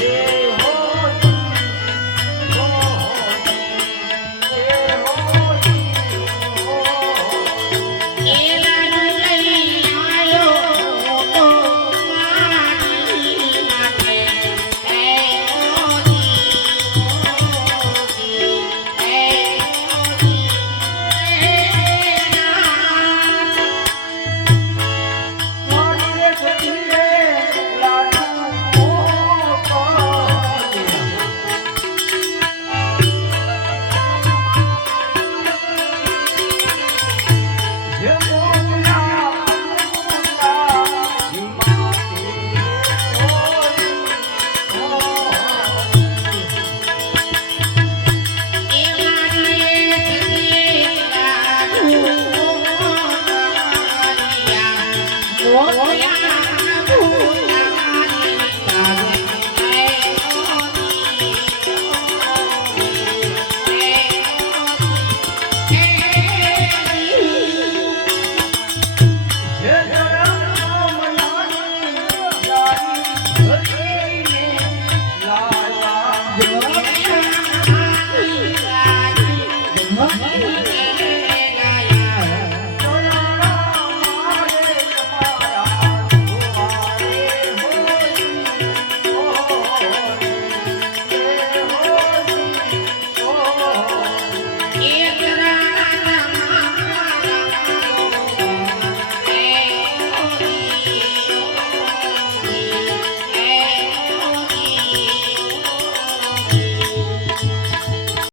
Eu Whoa.